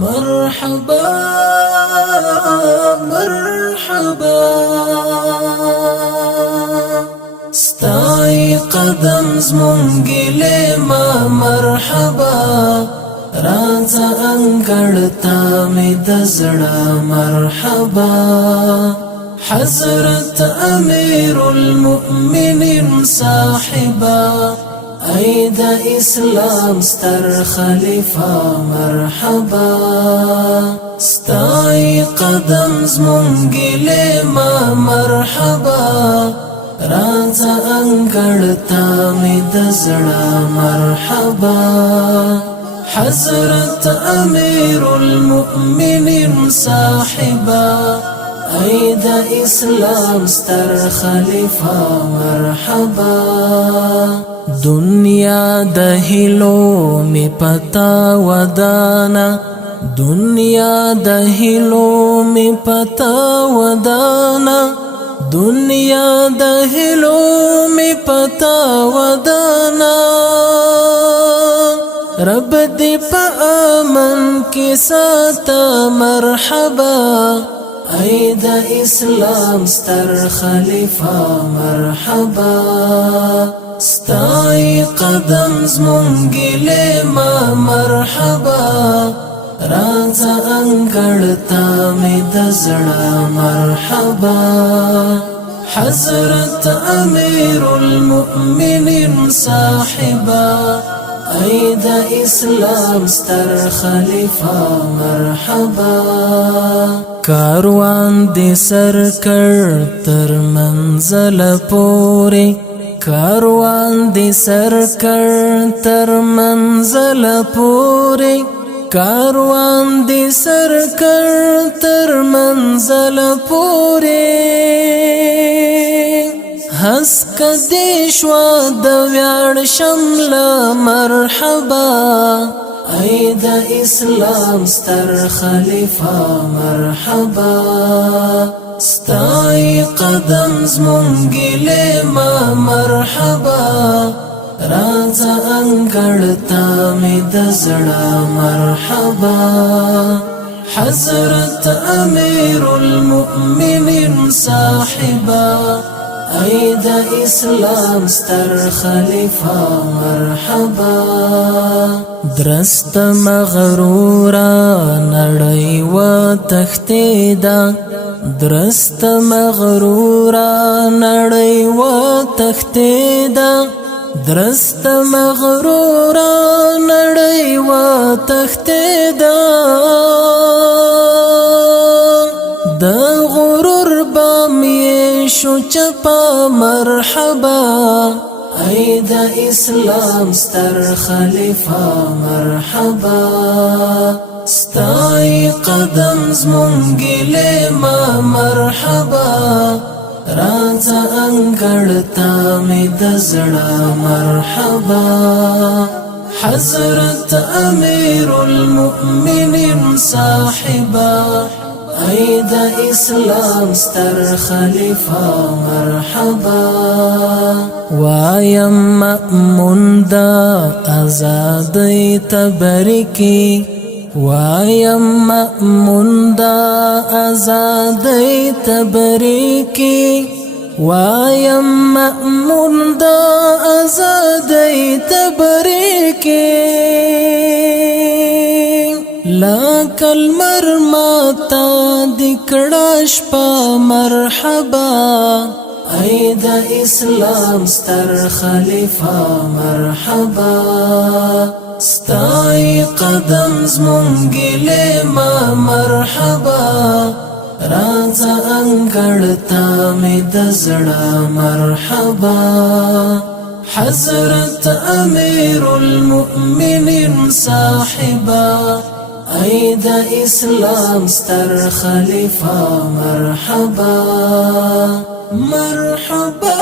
مرحبا مرحبا ستای قدم زمون گلیما مرحبا راځه انګړتا می د زړه مرحبا حضرت امیر المؤمنین صاحبا ای د اسلام ستر خلیفہ مرحبا ستای قدم زمون گلیما مرحبا راځه انګړتا می د زړه مرحبا حضرت امیر المؤمنین صاحبا ای د اسلام ستر خلیفہ مرحبا دنیا د هیلو می پتا ودانا دنیا د هیلو می پتا ودانا دنیا د هیلو می پتا ودانا رب دی پا امن کی ساتا مرحبا ای د اسلام ستر خلیفہ مرحبا ستای قدم زمون گلیما مرحبا راځه انګړتا می د زړه مرحبا حضرت امیر المؤمنین صاحبا ای د اسلام ستر خلیفہ مرحبا کاروان دی سر کړ تر منزل پورې کاروان دی سر کړ تر منزل پورې کاروان دی سر کړ تر منزل پورې هس کدی شو د ویاړ شمله مرحبا ای د اسلام ستر خلیفہ مرحبا ستای قدم زمون گلیما مرحبا راځه انګړتا می د زړه مرحبا حضرت امیر المؤمنین صاحبا ای د اسلام ستر خلیفہ مرحبا درست مغرورا نړۍ و تختیدا درست مغرورا نړۍ و تختیدا درست مغرورا نړۍ و تختیدا د غرور بام شو چپا مرحبا ای د اسلام ستر خلیفہ مرحبا ستای قدم زمون گلیما مرحبا راځه انګړتا می د زړه مرحبا حضرت امیر المؤمنین صاحبا ای د اسلام ستر خلیفہ مرحبا وایم مأمون دا آزادی تبریکی وایم مأمون دا آزادی تبریکی وایم مأمون دا آزادی تبریکی لا کلمر ماتا دکڑاش پا مرحبا ای د اسلام ستر خلیفہ مرحبا ستای قدم زمون گلیما مرحبا راځه انګړتا می د زړه مرحبا حضرت امیر المؤمنین صاحبا ای د اسلام ستر خلیفہ مرحبا مرحبا